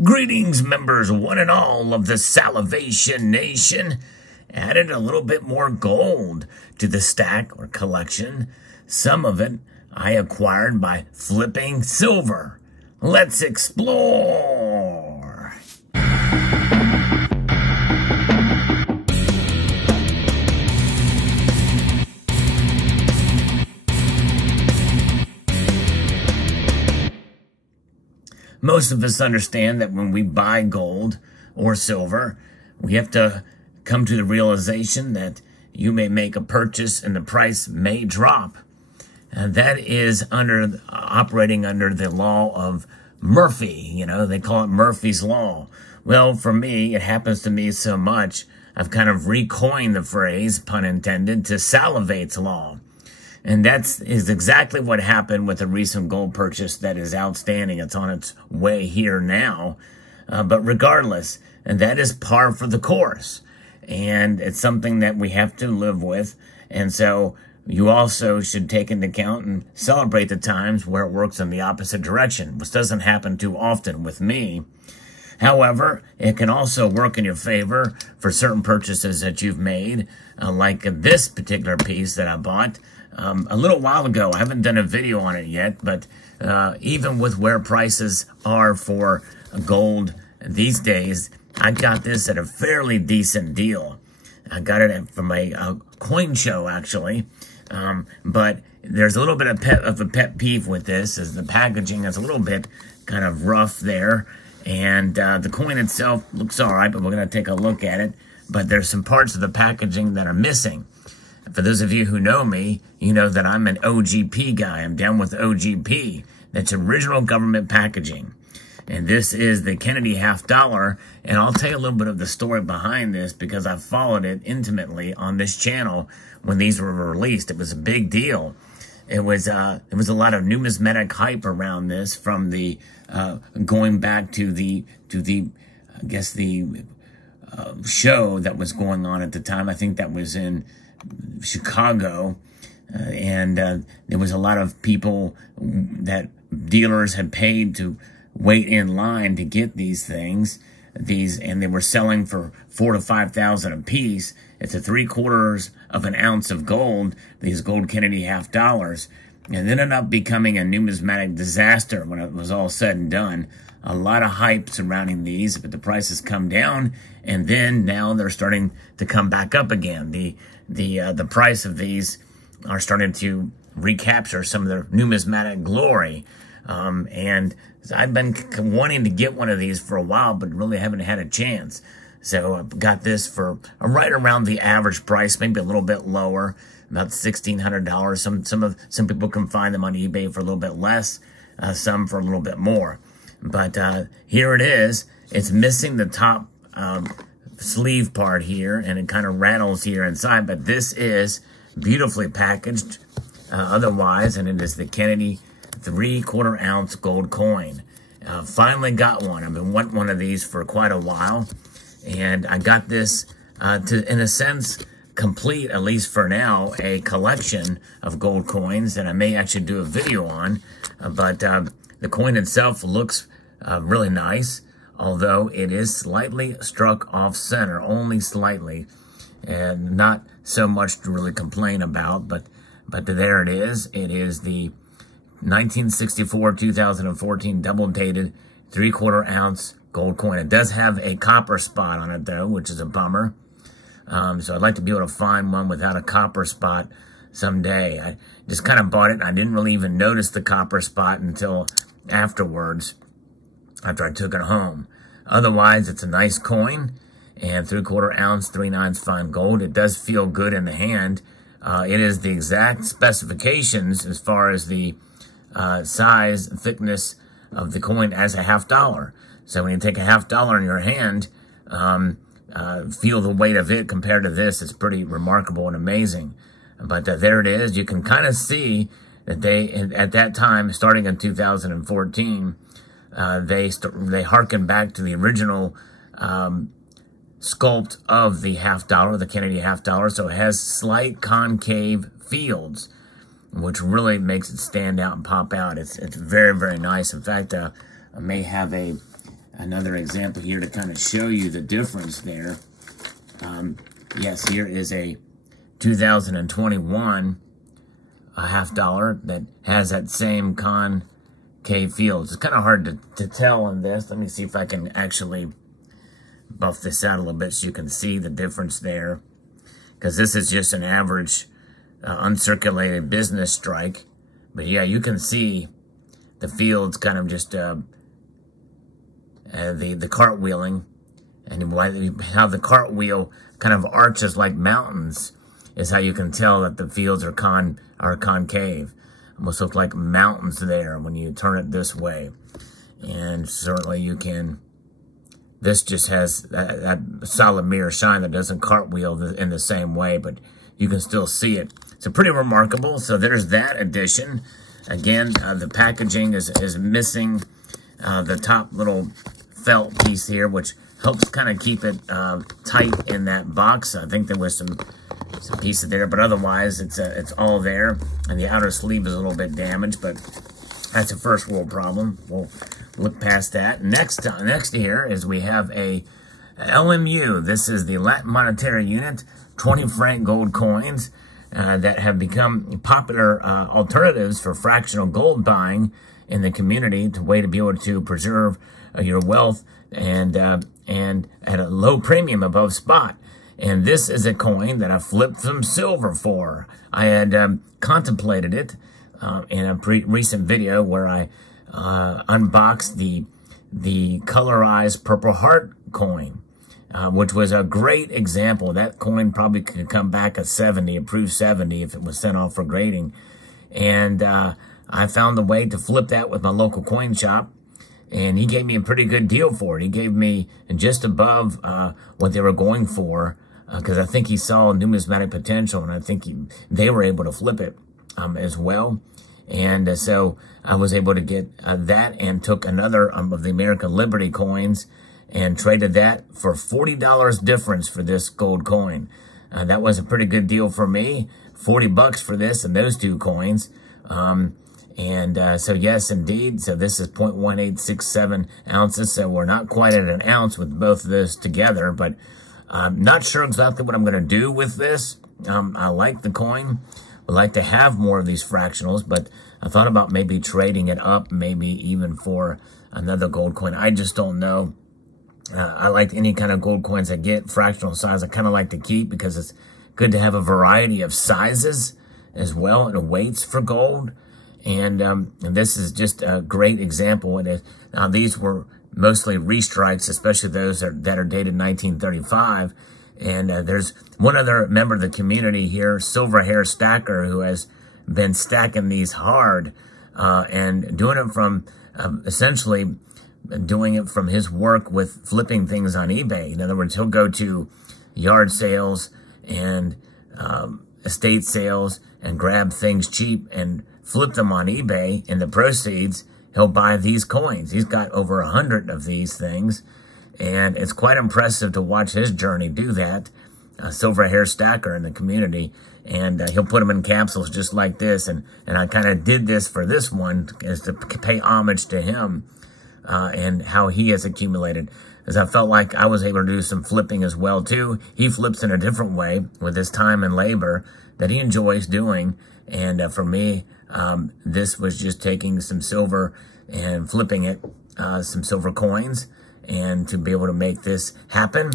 Greetings, members, one and all of the Salivation Nation. Added a little bit more gold to the stack or collection. Some of it I acquired by flipping silver. Let's explore. Most of us understand that when we buy gold or silver, we have to come to the realization that you may make a purchase and the price may drop. And that is operating under the law of Murphy. You know, they call it Murphy's Law. Well, for me, it happens to me so much, I've kind of recoined the phrase, pun intended, to Salivate's Law. And that is exactly what happened with a recent gold purchase that is outstanding. It's on its way here now. But regardless, and that is par for the course. And it's something that we have to live with. And so you also should take into account and celebrate the times where it works in the opposite direction, which doesn't happen too often with me. However, it can also work in your favor for certain purchases that you've made, like this particular piece that I bought a little while ago. I haven't done a video on it yet, but even with where prices are for gold these days, I got this at a fairly decent deal. I got it from a coin show, actually. But there's a little bit of a pet peeve with this, is the packaging is a little bit kind of rough there. And the coin itself looks all right, but we're going to take a look at it. But there's some parts of the packaging that are missing. For those of you who know me, you know that I'm an OGP guy. I'm down with OGP. That's original government packaging. And this is the Kennedy $50. And I'll tell you a little bit of the story behind this because I followed it intimately on this channel when these were released. It was a big deal. It was a lot of numismatic hype around this from the going back to the I guess the show that was going on at the time. I think that was in Chicago, and there was a lot of people that dealers had paid to wait in line to get these things. And they were selling for $4,000 to $5,000 a piece. It's a 3/4 of an ounce of gold, these gold Kennedy $50, and it ended up becoming a numismatic disaster when it was all said and done. A lot of hype surrounding these, but the prices come down, and then now they're starting to come back up again. The price of these are starting to recapture some of their numismatic glory. And I've been wanting to get one of these for a while, but really haven't had a chance. So I got this for right around the average price, maybe a little bit lower, about $1,600. Some people can find them on eBay for a little bit less, some for a little bit more. But here it is. It's missing the top sleeve part here, and it kind of rattles here inside. But this is beautifully packaged otherwise, and it is the Kennedy 3/4 ounce gold coin. Finally got one. I've been wanting one of these for quite a while. And I got this to, in a sense, complete, at least for now, a collection of gold coins that I may actually do a video on. But the coin itself looks really nice, although it is slightly struck off center, only slightly, and not so much to really complain about. But there it is. It is the 1964-2014 double-dated 3/4 ounce gold coin. It does have a copper spot on it, though, which is a bummer. So I'd like to be able to find one without a copper spot someday. I just kind of bought it, and I didn't really even notice the copper spot until afterwards, after I took it home. Otherwise, it's a nice coin, and 3/4 ounce, 3/9 fine gold. It does feel good in the hand. It is the exact specifications as far as the size and thickness of the coin as a $50. So when you take a $50 in your hand, feel the weight of it compared to this. It's pretty remarkable and amazing. But there it is. You can kind of see that they, at that time, starting in 2014, they harken back to the original sculpt of the $50, the Kennedy $50. So it has slight concave fields, which really makes it stand out and pop out. It's very, very nice. In fact, I may have a another example here to kind of show you the difference there. Yes, here is a 2021 a $50 that has that same concave field. It's kind of hard to tell in this. Let me see if I can actually buff this out a little bit so you can see the difference there. Because this is just an average uncirculated business strike. But yeah, you can see the fields kind of just the cartwheeling, and how the cartwheel kind of arches like mountains is how you can tell that the fields are concave. Almost look like mountains there when you turn it this way. And certainly you can, this just has that solid mirror shine that doesn't cartwheel in the same way, but you can still see it. So pretty remarkable. So there's that addition. Again, the packaging is missing the top little felt piece here, which helps kind of keep it tight in that box. I think there was some pieces there, but otherwise it's all there. And the outer sleeve is a little bit damaged, but that's a first world problem. We'll look past that. Next here is we have a LMU. This is the Latin Monetary Unit, 20 franc gold coins that have become popular alternatives for fractional gold buying in the community, to way to be able to preserve your wealth and at a low premium above spot. And this is a coin that I flipped some silver for. I had contemplated it in a recent video where I unboxed the colorized Purple Heart coin, which was a great example. That coin probably could come back a 70, approved 70, if it was sent off for grading. And I found a way to flip that with my local coin shop, and he gave me a pretty good deal for it. He gave me just above what they were going for, because I think he saw numismatic potential, and I think they were able to flip it as well. And so I was able to get that, and took another of the American Liberty coins and traded that for $40 difference for this gold coin. That was a pretty good deal for me. 40 bucks for this and those two coins. So yes, indeed. So this is 0.1867 ounces. So we're not quite at an ounce with both of those together, but I'm not sure exactly what I'm going to do with this. I like the coin. Would like to have more of these fractionals, but I thought about maybe trading it up, maybe even for another gold coin. I just don't know. I like any kind of gold coins I get, fractional size, I kind of like to keep, because it's good to have a variety of sizes as well, and weights for gold. And this is just a great example. Now, these were mostly restrikes, especially those that are dated 1935. And there's one other member of the community here, Silver Hair Stacker, who has been stacking these hard and doing it from essentially doing it from his work with flipping things on eBay. In other words, he'll go to yard sales and estate sales and grab things cheap and flip them on eBay. In the proceeds, he'll buy these coins. He's got over 100 of these things, and it's quite impressive to watch his journey do that. Silver Hair Stacker in the community, and he'll put them in capsules just like this. And I kind of did this for this one is to pay homage to him and how he has accumulated, as I felt like I was able to do some flipping as well too. He flips in a different way with his time and labor that he enjoys doing. And for me, this was just taking some silver and flipping it, some silver coins, and to be able to make this happen.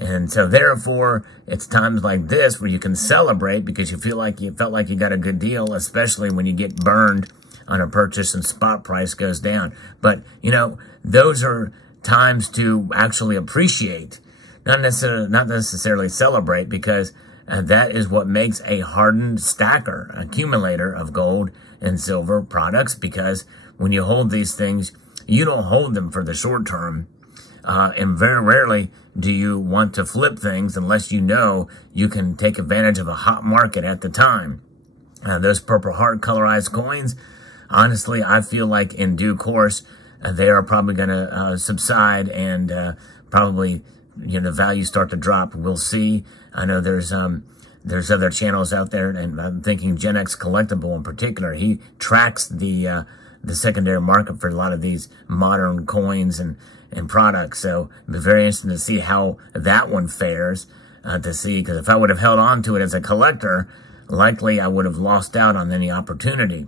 And so therefore, it's times like this where you can celebrate, because you felt like you got a good deal, especially when you get burned on a purchase and spot price goes down. But, you know, those are times to actually appreciate, not necessarily celebrate, because that is what makes a hardened stacker, accumulator of gold and silver products. Because when you hold these things, you don't hold them for the short term. And very rarely do you want to flip things unless you know you can take advantage of a hot market at the time. Those Purple Heart colorized coins, honestly, I feel like in due course, they are probably going to subside, and probably, you know, the value start to drop. We'll see. I know there's other channels out there, and I'm thinking Gen X Collectible in particular. He tracks the secondary market for a lot of these modern coins, and and products. So it'll be very interesting to see how that one fares, because if I would have held on to it as a collector, likely I would have lost out on any opportunity.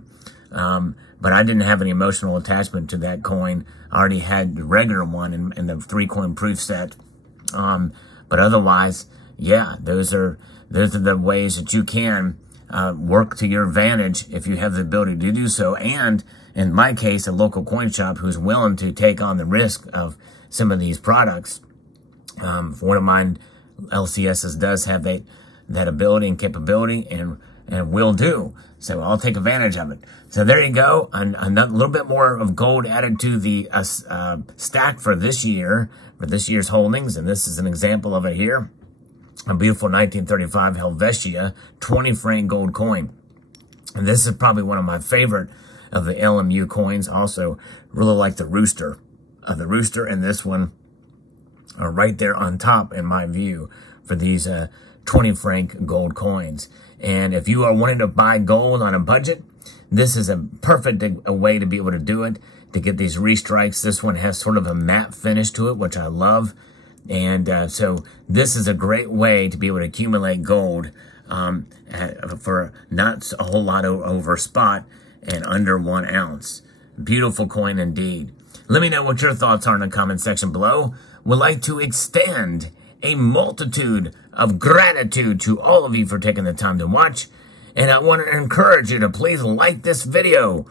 But I didn't have any emotional attachment to that coin. I already had the regular one in the 3-coin proof set. But otherwise, yeah, those are the ways that you can work to your advantage if you have the ability to do so. And in my case, a local coin shop who's willing to take on the risk of some of these products. One of mine, LCSs, does have that ability and capability, and will do. So I'll take advantage of it. So there you go. A little bit more of gold added to the stack for this year's holdings. And this is an example of it here. A beautiful 1935 Helvetia 20 franc gold coin. And this is probably one of my favorite of the LMU coins. Also, really like the Rooster. The Rooster and this one are right there on top, in my view, for these 20 franc gold coins. And if you are wanting to buy gold on a budget, this is a perfect way to be able to do it, to get these restrikes. This one has sort of a matte finish to it, which I love. And so this is a great way to be able to accumulate gold for not a whole lot over spot and under 1 ounce. Beautiful coin indeed. Let me know what your thoughts are in the comment section below. Would like to extend a multitude of gratitude to all of you for taking the time to watch. And I want to encourage you to please like this video.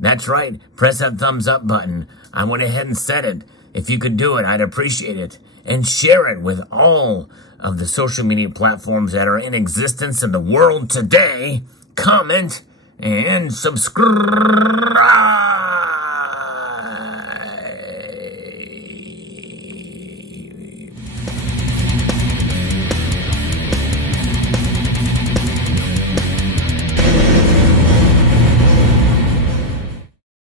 That's right. Press that thumbs up button. I went ahead and said it. If you could do it, I'd appreciate it. And share it with all of the social media platforms that are in existence in the world today. Comment and subscribe.